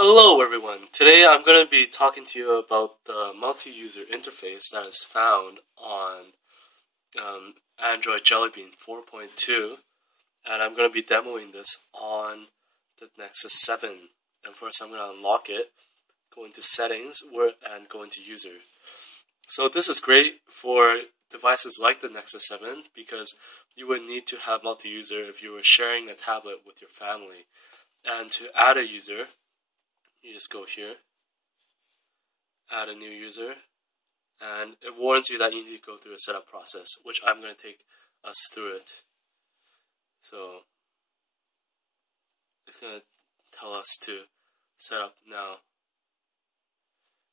Hello everyone! Today I'm going to be talking to you about the multi-user interface that is found on Android JELLYBEAN 4.2, and I'm going to be demoing this on the Nexus 7. And first I'm going to unlock it, go into settings, and go into user. So this is great for devices like the Nexus 7 because you would need to have multi-user if you were sharing a tablet with your family. And to add a user, you just go here, add a new user, and it warns you that you need to go through a setup process, which I'm going to take us through it. So it's going to tell us to set up now.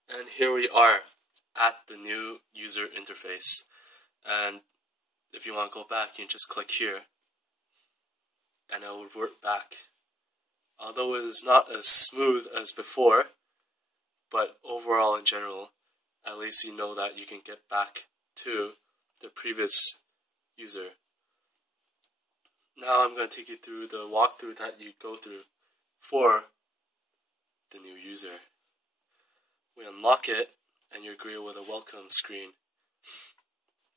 And here we are at the new user interface. And if you want to go back, you can just click here, and it will revert back. Although it is not as smooth as before, but overall in general, at least you know that you can get back to the previous user. Now I'm going to take you through the walkthrough that you go through for the new user. We unlock it, and you're greeted with a welcome screen.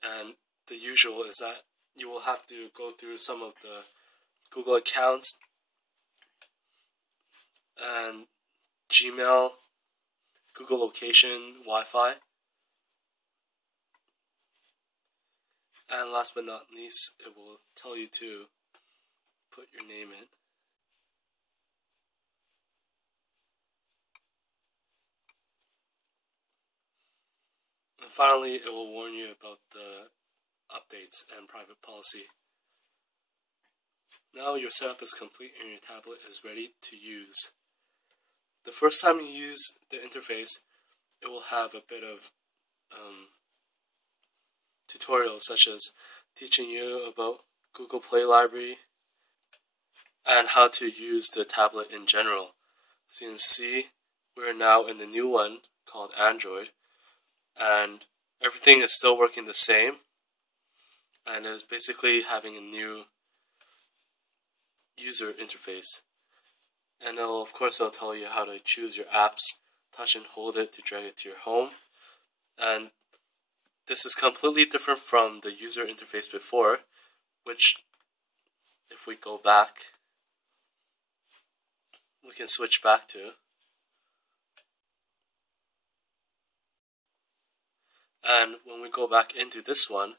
And the usual is that you will have to go through some of the Google accounts and Gmail, Google Location, Wi-Fi, and last but not least, it will tell you to put your name in. And finally, it will warn you about the updates and private policy. Now your setup is complete and your tablet is ready to use. The first time you use the interface, it will have a bit of tutorials such as teaching you about Google Play Library and how to use the tablet in general. So you can see we're now in the new one called Android, and everything is still working the same, and is basically having a new user interface. And of course it'll tell you how to choose your apps, touch and hold it to drag it to your home. And this is completely different from the user interface before, which if we go back, we can switch back to. And when we go back into this one,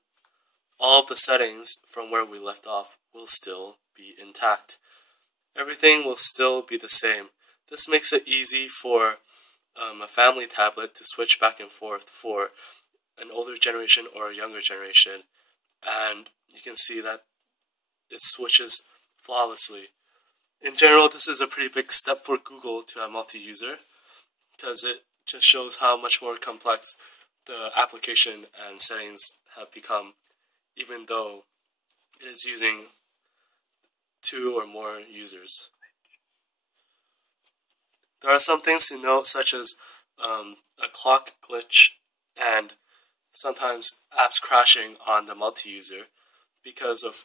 all of the settings from where we left off will still be intact. Everything will still be the same. This makes it easy for a family tablet to switch back and forth for an older generation or a younger generation. And you can see that it switches flawlessly. In general, this is a pretty big step for Google to have multi-user, because it just shows how much more complex the application and settings have become, even though it is using 2 or more users. There are some things to note, such as a clock glitch and sometimes apps crashing on the multi-user because of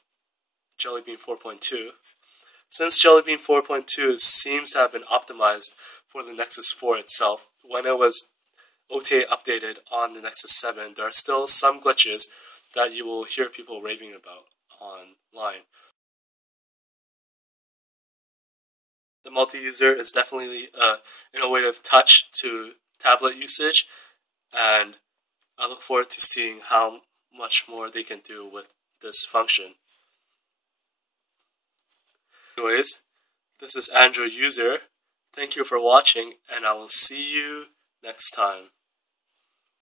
JELLYBEAN 4.2. Since JELLYBEAN 4.2 seems to have been optimized for the Nexus 4 itself, when it was OTA updated on the Nexus 7, there are still some glitches that you will hear people raving about online. The multi-user is definitely an innovative touch to tablet usage, and I look forward to seeing how much more they can do with this function. Anyways, this is Android User. Thank you for watching, and I will see you next time.